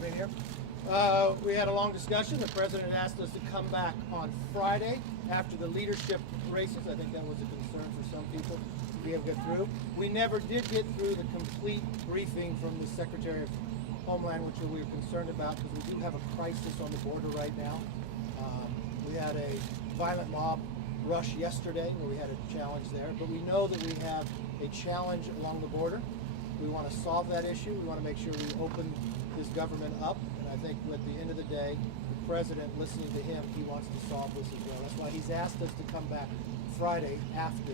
Right here. We had a long discussion. The president asked us to come back on Friday after the leadership races. I think that was a concern for some people to be able to get through. We never did get through the complete briefing from the Secretary of Homeland, which we were concerned about because we do have a crisis on the border right now. We had a violent mob rush yesterday where we had a challenge there, but we know that we have a challenge along the border. We want to solve that issue. We want to make sure we open this government up. And I think at the end of the day, the president, listening to him, he wants to solve this as well. That's why he's asked us to come back Friday after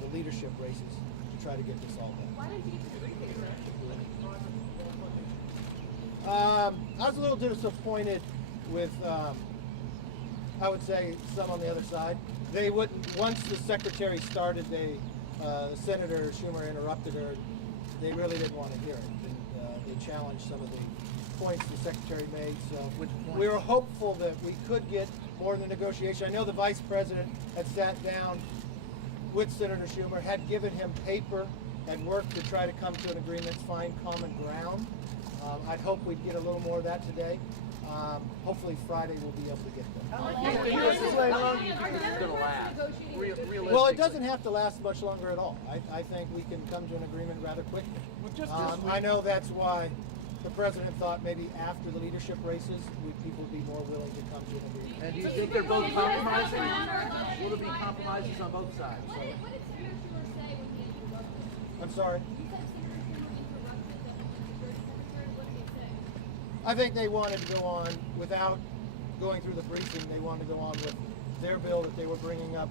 the leadership races to try to get this all done. Why didn't you get the briefing? I was a little disappointed with, I would say, some on the other side. They wouldn't, once the secretary started, Senator Schumer interrupted her. They really didn't want to hear it. And, they challenged some of the points the secretary made. So we were hopeful that we could get more in the negotiation. I know the vice president had sat down with Senator Schumer, had given him paper, had worked to try to come to an agreement, find common ground. I'd hope we'd get a little more of that today. Hopefully Friday we'll be able to get there. How long do you think it's going to last? Well, it doesn't have to last much longer at all. I think we can come to an agreement rather quickly. I know that's why the president thought maybe after the leadership races, people would be more willing to come to an agreement. And do you think they're both compromising? Will there be compromises on both sides? What did Senator Schumer say when he interrupted? I'm sorry? You said Senator Schumer interrupted the Secretary. What did he say? I think they wanted to go on without going through the briefing. They wanted to go on with their bill that they were bringing up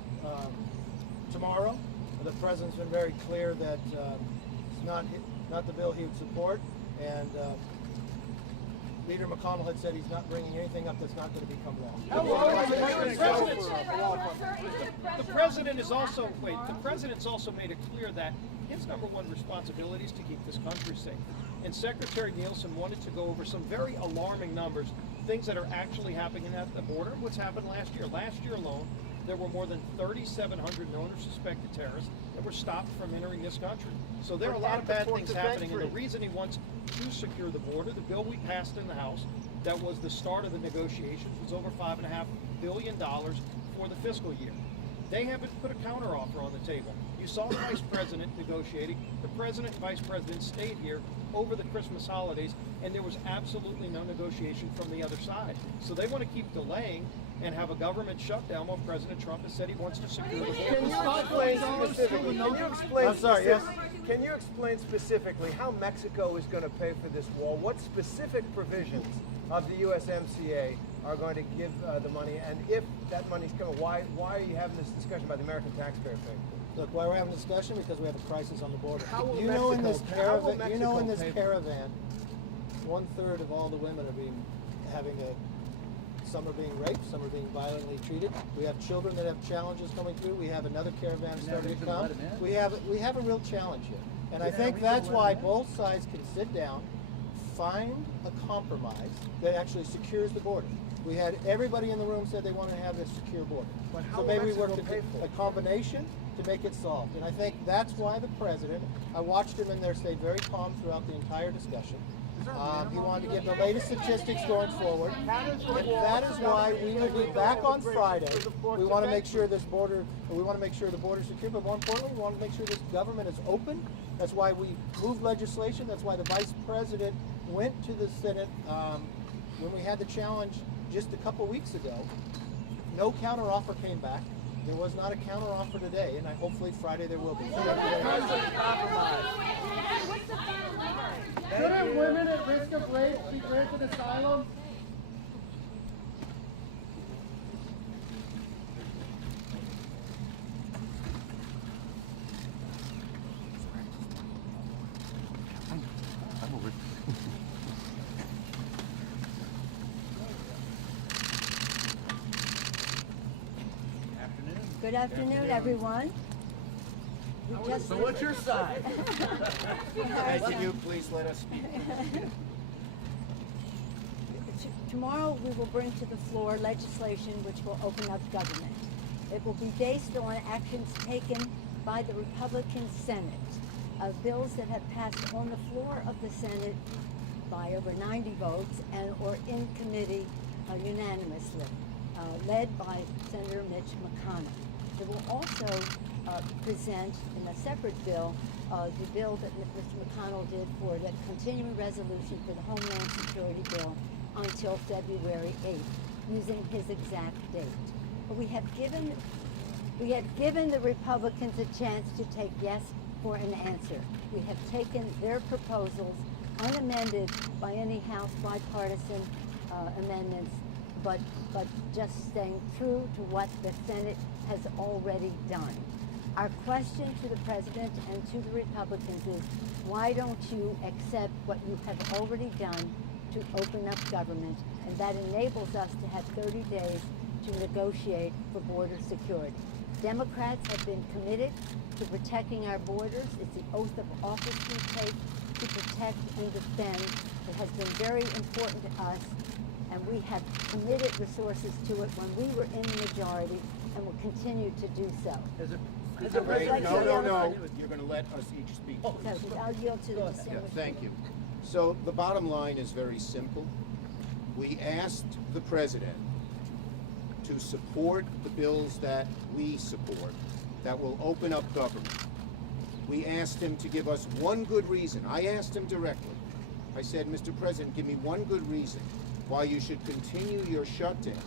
tomorrow. The president's been very clear that it's not the bill he would support, and Leader McConnell had said he's not bringing anything up that's not going to become law. The president is also, the president's also made it clear that his number one responsibility is to keep this country safe. And Secretary Nielsen wanted to go over some very alarming numbers, things that are actually happening at the border, what's happened last year. Last year alone, there were more than 3,700 known or suspected terrorists that were stopped from entering this country. So there are a lot of bad things happening, and the reason he wants to secure the border, the bill we passed in the House, that was the start of the negotiations, was over $5.5 billion for the fiscal year. They haven't put a counteroffer on the table. You saw the vice president negotiating. The president and vice president stayed here over the Christmas holidays, and there was absolutely no negotiation from the other side. So they want to keep delaying and have a government shutdown while President Trump has said he wants to secure the border. Can you explain specifically how Mexico is going to pay for this wall? What specific provisions of the USMCA are going to give the money? And if that money's coming, why are you having this discussion about the American taxpayer paying? Look, why we're having a discussion? Because we have a crisis on the border. You know in this caravan, 1/3 of all the women are some are being raped, some are being violently treated. We have children that have challenges coming through. We have another caravan starting to come. We have a real challenge here. And I think that's why both sides can sit down, find a compromise that actually secures the border. We had everybody in the room said they wanted to have a secure border. So maybe we work a combination to make it solved. And I think that's why the president, I watched him in there stay very calm throughout the entire discussion. He wanted to give the latest statistics going forward. And that is why we will be back on Friday. We want to make sure the border is secure, but more importantly, we want to make sure this government is open. That's why we moved legislation. That's why the vice president went to the Senate when we had the challenge just a couple weeks ago. No counteroffer came back. There was not a counteroffer today, and hopefully Friday there will be. Shouldn't women at risk of rape be granted asylum? I'm over. Good afternoon, everyone. So what's your side? Can you please let us speak? Tomorrow we will bring to the floor legislation which will open up government. It will be based on actions taken by the Republican Senate. Bills that have passed on the floor of the Senate by over 90 votes and or in committee unanimously, led by Senator Mitch McConnell. It will also present in a separate bill the bill that Mr. McConnell did for the continuing resolution for the Homeland Security bill until February 8th, using his exact date. But we have given the Republicans a chance to take yes for an answer. We have taken their proposals unamended by any House bipartisan amendments, but just staying true to what the Senate has already done. Our question to the President and to the Republicans is, why don't you accept what you have already done to open up government? And that enables us to have 30 days to negotiate for border security. Democrats have been committed to protecting our borders. It's the oath of office we take to protect and defend. It has been very important to us, and we have committed resources to it when we were in the majority and will continue to do so. No. You're going to let us each speak. So I'll yield to the distinguished. Thank you. So the bottom line is very simple. We asked the President to support the bills that we support that will open up government. We asked him to give us one good reason. I asked him directly. I said, Mr. President, give me one good reason why you should continue your shutdown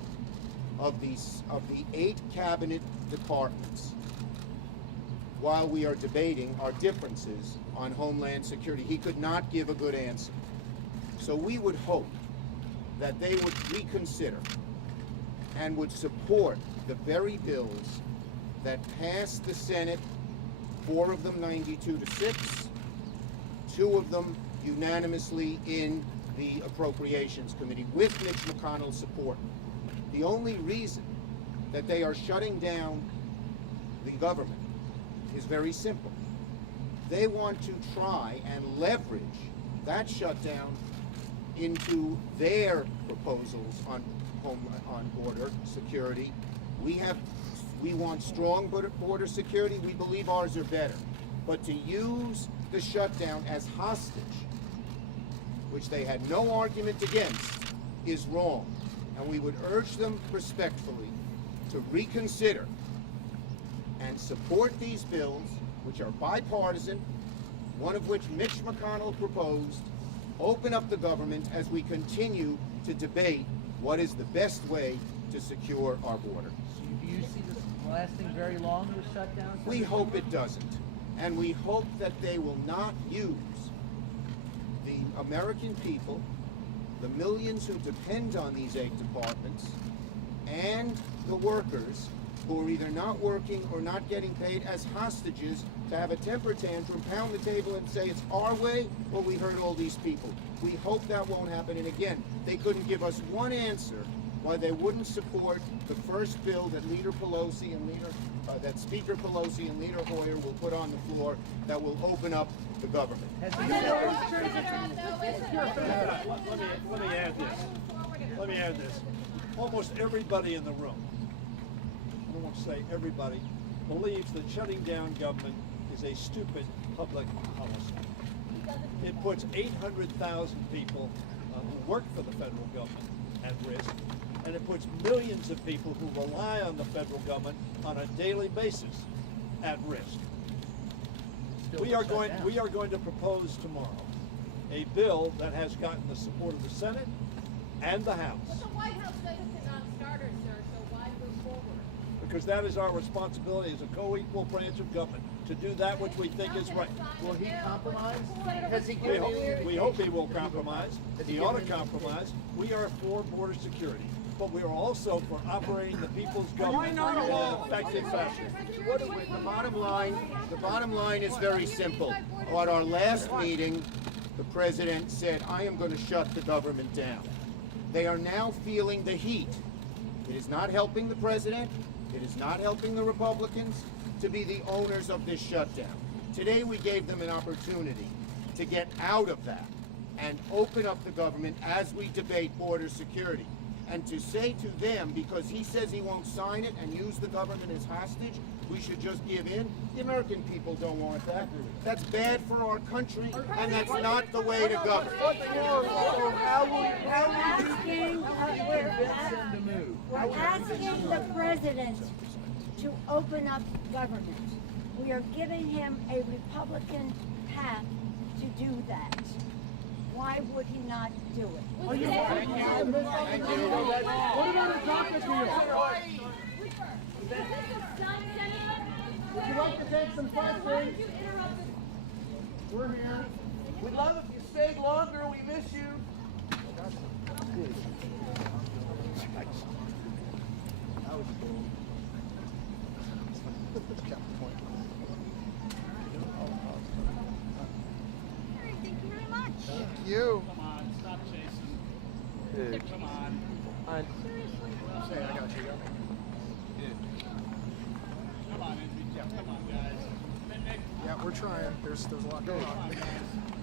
of the 8 cabinet departments while we are debating our differences on Homeland Security. He could not give a good answer. So we would hope that they would reconsider and would support the very bills that passed the Senate, 4 of them 92-6, 2 of them unanimously in the Appropriations Committee with Mitch McConnell's support. The only reason that they are shutting down the government is very simple. They want to try and leverage that shutdown into their proposals on border security. We want strong border security. We believe ours are better. But to use the shutdown as hostage, which they had no argument against, is wrong. And we would urge them respectfully to reconsider and support these bills, which are bipartisan, one of which Mitch McConnell proposed, open up the government as we continue to debate what is the best way to secure our border. So do you see this lasting very long, this shutdown? We hope it doesn't. And we hope that they will not use the American people, the millions who depend on these 8 departments, and the workers who are either not working or not getting paid as hostages to have a temper tantrum, pound the table and say it's our way or we hurt all these people. We hope that won't happen. And again, they couldn't give us one answer why they wouldn't support the first bill that Leader Pelosi and that Speaker Pelosi and Leader Hoyer will put on the floor that will open up the government. Let me add this. Almost everybody in the room, I don't want to say everybody, believes that shutting down government is a stupid public policy. It puts 800,000 people who work for the federal government at risk, and it puts millions of people who rely on the federal government on a daily basis at risk. We are going to propose tomorrow a bill that has gotten the support of the Senate and the House. But the White House said it's a non-starter, sir, so why move forward? Because that is our responsibility as a co-equal branch of government to do that which we think is right. Will he compromise? Has he We given you? we hope he will compromise. He ought to compromise. We are for border security, but we are also for operating the people's government in an effective fashion. The bottom line is very simple. At our last meeting, the President said, I am going to shut the government down. They are now feeling the heat. It is not helping the President. It is not helping the Republicans to be the owners of this shutdown. Today we gave them an opportunity to get out of that and open up the government as we debate border security. and to say to them, because he says he won't sign it and use the government as hostage, we should just give in. The American people don't want that. That's bad for our country, and that's not the way to govern. We're asking the president to open up government. We are giving him a Republican path to do that. Why would he not do it? Are you Thank you. What about a DACA deal? Would you like to take some questions? We're here. We'd love if you stayed longer. We miss you. That was cool. Thank you very much. Thank you. Come on, stop chasing. Dude. Come on. Say, I got you. Come on, Come on, guys. Yeah, we're trying. There's a lot going on. Come on, guys.